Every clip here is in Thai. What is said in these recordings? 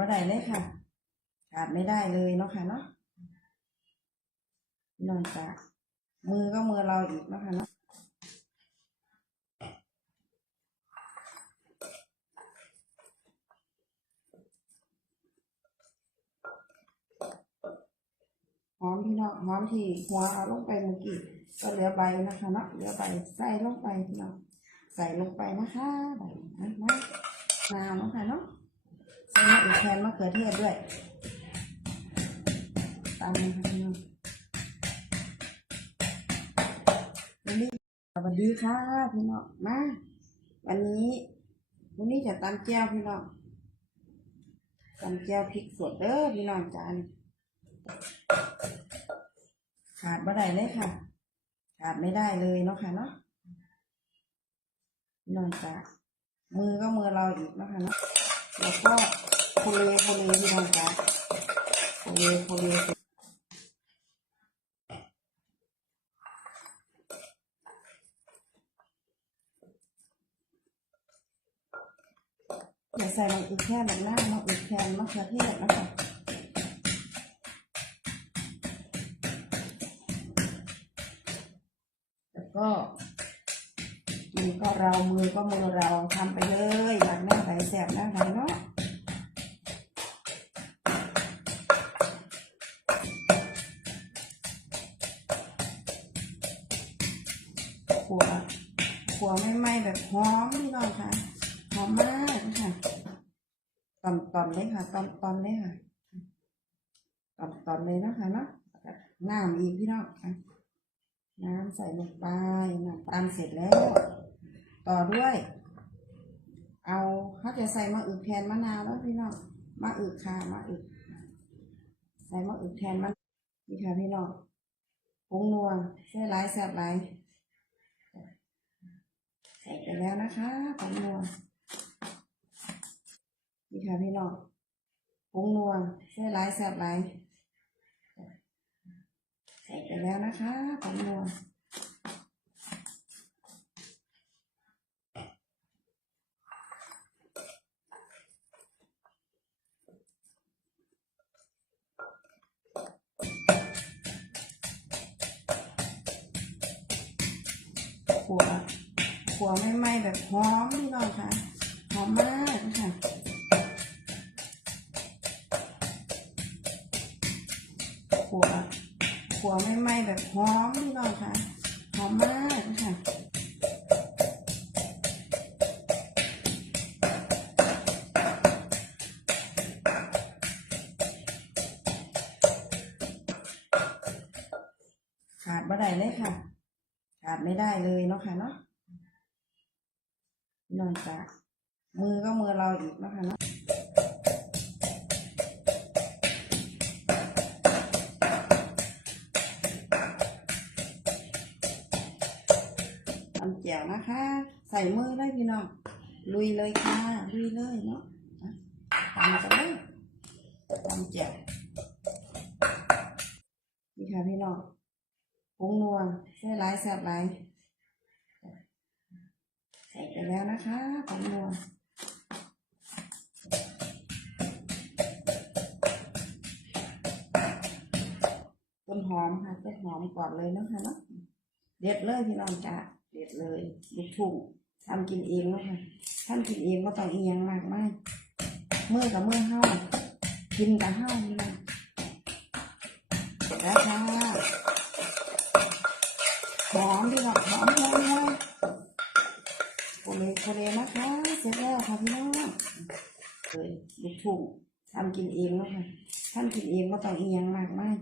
บ่ได้เลยค่ะ ขาดไม่ได้เลยเนาะค่ะเนาะนอกจากมือก็มือเราอีกเนาะค่ะเนาะหอมพี่น้องหอมที่หัวเอาลงไปเมื่อกี้ก็เหลือใบนะคะเนาะเหลือใบใส่ลงไปพี่น้องใส่ลงไปนะคะใบนะนะนาวเนาะค่ะเนาะ ใส่มะเขือแทนมะเขือเทศด้วยตามนะคะพี่น้องวันนี้สวัสดีค่ะพี่น้องมาวันนี้วันนี้จะตำแจ่วพี่น้องตำแจ่วพริกสดเด้อพี่น้องจานขาดบ่ได้เลยค่ะ ขาดไม่ได้เลยเนาะค่ะเนาะพี่น้องจ้ามือก็มือเราอีกเนาะค่ะเนาะ แล้วก็โคเลโคเลที่ทำการโคเลโคเลอย่าใส่ลงอีกแค่แบบหน้ามาอีกแค่มะเขือเทศนะคะแล้วก็มือก็เรามือก็มือเราทำไปเลยน้า ไหนแสบหน้าไหนเนาะขัวขัวไม่ไหม้แบบหอมพี่น้องค่ะหอมมากค่ะตอนตอนเลยค่ะตอนตอนเลยค่ะตอนตอนเลยนะคะเนาะน้ำอีกพี่น้องค่ะน้ำใส่ลงไปน้ำตาลเสร็จแล้ว ต่อด้วย เอาเขาจะใส่มะอึกแทนมะนาวแล้วพี่น้องมะอึกค่ะมะอึก ใส่มะอึกแทนมะนี่ค่ะพี่น้องผงนัวใส่หลายแซ่บหลายใส่ไปแล้วนะคะผงนัวนี่ค่ะพี่น้องผงนัวใส่หลายแซ่บหลายใส่ไปแล้วนะคะผงนัว ขัวขัวไม่ไหม้แบบหอมพี่น้องค่ะ หอมมากค่ะขัวขัวไม่ไหม้แบบหอมพี่น้องค่ะ หอมมากค่ะขาดบ่ได้เลยค่ะ ขาดไม่ได้เลยเนาะค่ะเนาะนอกจากมือก็มือเราอีกเนาะค่ะเนาะทำแจ่วนะคะ ใส่มือเลยพี่น้องลุยเลยค่ะลุยเลยเนาะทำกันเลยทำแจ่วนี่ค่ะพี่น้อง ผงนัวใส่หลายแซ่บหลายใส่ไปแล้วนะคะผงนัวต้นหอมค่ะต้นหอมก่อนเลยนะคะเนาะเด็ดเลยพี่น้องจ้าเด็ดเลยลูกทุ่งทำกินเองเนะค่ะทำกินเองก็ต้องเอียงมากมากเมื่อกับเมื่อเฮ้ากินกับเฮ้าพี่น้องเสร็จแล้วค่ะ หอมดีกว่าหอมหอมหอมโคเลโคเลนะคะเสร็จแล้วค่ะพี่น้องเลยลูกทุ่งทำกินเองแล้วค่ะทำกินเองก็ต้องเอียงมากมาก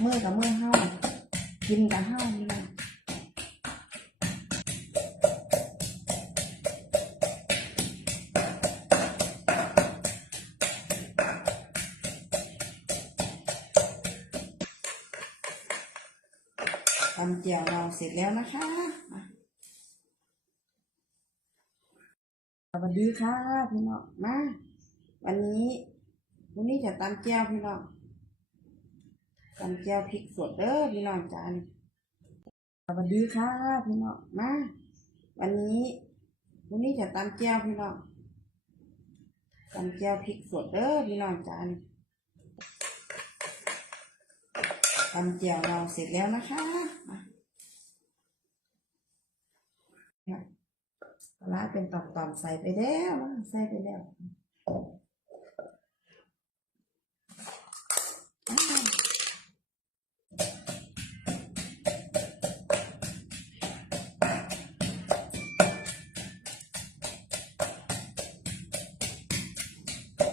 เมื่อกับเมื่อเฮ้ากินกับเฮ้านี่แหละ ทำเจียวเราเสร็จแล้วนะคะมาสวัสดีค่ะพี่น้องมาวันนี้วันนี้จะตำเจียวพี่น้องตำเจียวพริกสดเด้อพี่น้องจานสวัสดีค่ะพี่น้องมาวันนี้วันนี้จะตำเจียวพี่น้องตำแจ่วพริกสดเด้อพี่น้องจาน ตำแจ่วเราเสร็จแล้วนะคะปลาเป็นตอนๆใส่ไปแล้วใส่ไปแล้วอ้าว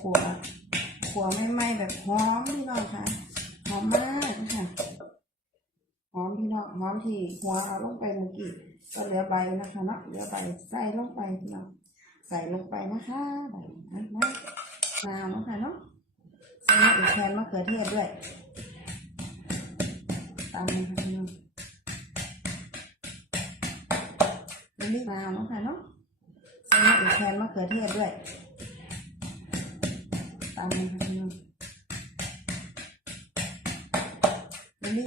ขัวขัวไม่ไหม้แบบหอมพี่น้องค่ะ หอมมากค่ะหอมพี่น้องหอมที่หัวเอาลงไปเมื่อกี้ก็เหลือใบนะคะเนาะเหลือใบใส่ลงไปพี่น้องใส่ลงไปนะคะใบนะมะนาวเนาะคะเนาะใส่มะอีกแทนมะเขือเทศด้วยตามเลยค่ะพี่น้องนี่นาวเนาะคะเนาะใส่มะอีกแทนมะเขือเทศด้วยตามเลยค่ะพี่น้อง นี่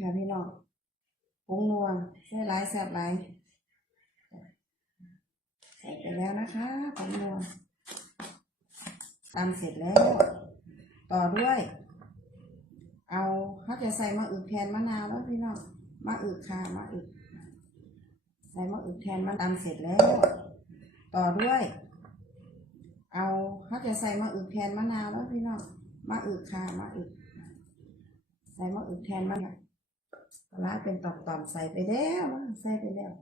ค่ะพี่น้องผงนัวใส่หลายแซ่บหลายใส่ไปแล้วนะคะผงนัวตามเสร็จแล้ว ต่อด้วย เอาเขาจะใส่มะอึกแทนมะนาวแล้วพี่น้องมะอึกค่ะมะอึก ใส่มะอึกแทนมะตามเสร็จแล้ว ต่อด้วย เอาเขาจะใส่มะอึกแทนมะนาวแล้วพี่น้องมะอึกค่ะมะอึก ใส่มะอึกแทนมันค่ะปลาร้าเป็นตอนๆใส่ไปแล้วใส่ไปแล้ว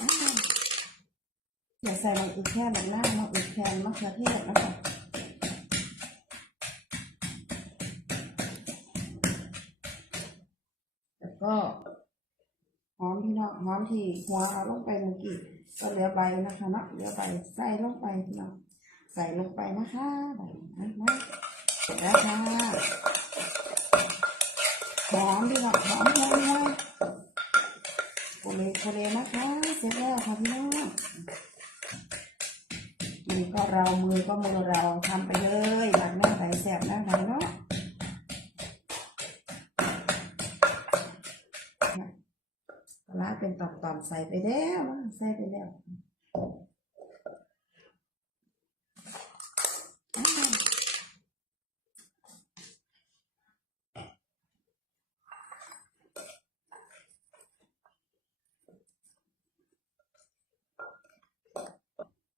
อ้าวเดี๋ยวใส่มะอึกแทนแบบหน้ามะอึกแทนมะเขือเทศนะคะแล้วก็หอมพี่น้องหอมที่หัวเอาลงไปเมื่อกี้ก็เหลือใบนะคะเนาะเหลือใบใส่ลงไปพี่น้อง ใส่ลงไปนะคะใส่นะนะเสร็จแล้วค่ะหอมดีกว่าหอมหอมหอมโคเลโคเลนะคะเสร็จแล้วค่ะพี่น้องกินก็เรามือก็มือเราทำไปเลยอยากหน้าใสแสบหน้าใสเนาะลาร้าเป็นต่อนๆใส่ไปแล้วใส่ไปแล้ว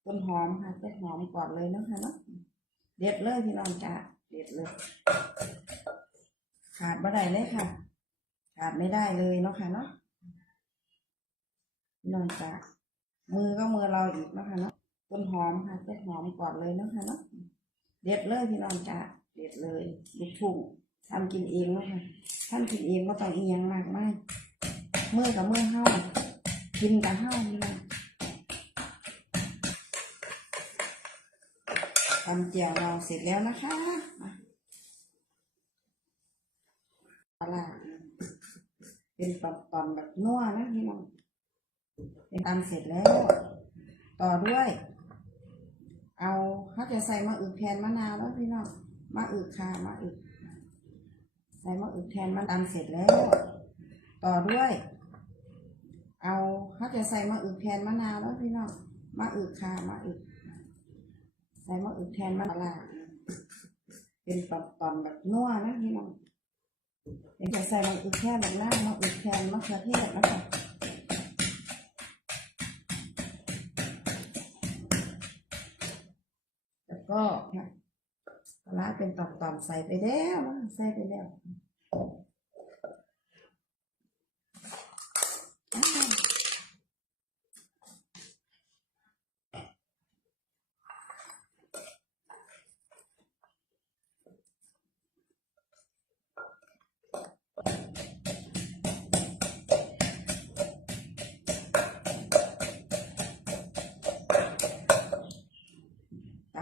ต้นหอมค่ะต้นหอมก่อนเลยนะคะเนาะเด็ดเลยพี่น้องจ้าเด็ดเลย ขาดบ่ได้เลยค่ะ ขาดไม่ได้เลยเนาะค่ะเนาะพี่น้องจ้ามือก็มือเราอีกเนาะค่ะเนาะต้นหอมค่ะต้นหอมก่อนเลยเนาะค่ะเนาะเด็ดเลยพี่น้องจ้าเด็ดเลยลูกทุ่งทำกินเองเนาะค่ะทำกินเองก็ต้องเอียงมากมากมือกับมือเฮ้ากินกับเฮ้าพี่น้อง ตำเจียวเราเสร็จแล้วนะคะมาปลาร้าเป็นตอนๆแบบนัวนะพี่น้องเป็นตำเสร็จแล้ว ต่อด้วย เอาเขาจะใส่มะอึกแทนมะนาวแล้วพี่น้องมะอึกค่ะมะอึกใส่มะอึกแทนมะตำเสร็จแล้ว ต่อด้วย เอาเขาจะใส่มะอึกแทนมะนาวแล้วพี่น้องมะอึกค่ะมะอึก ส่มะอึกแทนมะนาเป็นตอนๆแบบนัวนะพี่น้องเดี๋ยวจะใส่มะอึกแทนแบบหน้ามะอึกแทนมะเขือเทศนะคะแล้วก็เนี่ยปลาเป็นตอนๆใส่ไปแล้วใส่ไปแล้ว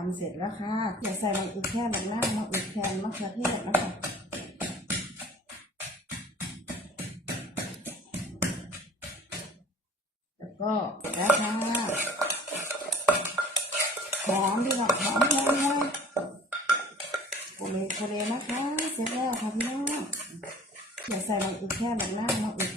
ตำเสร็จแล้วค่ะอย่าใส่มะอึกแค่แบบหน้ามะอึกแทนมะเขือเทศนะคะแล้วก็แล้วค่ะหอมดีกว่าหอมหอมหอมโคเลโคเลนะคะ เสร็จแล้วค่ะพี่น้องอย่าใส่มะอึกแค่แบบหน้ามะอึก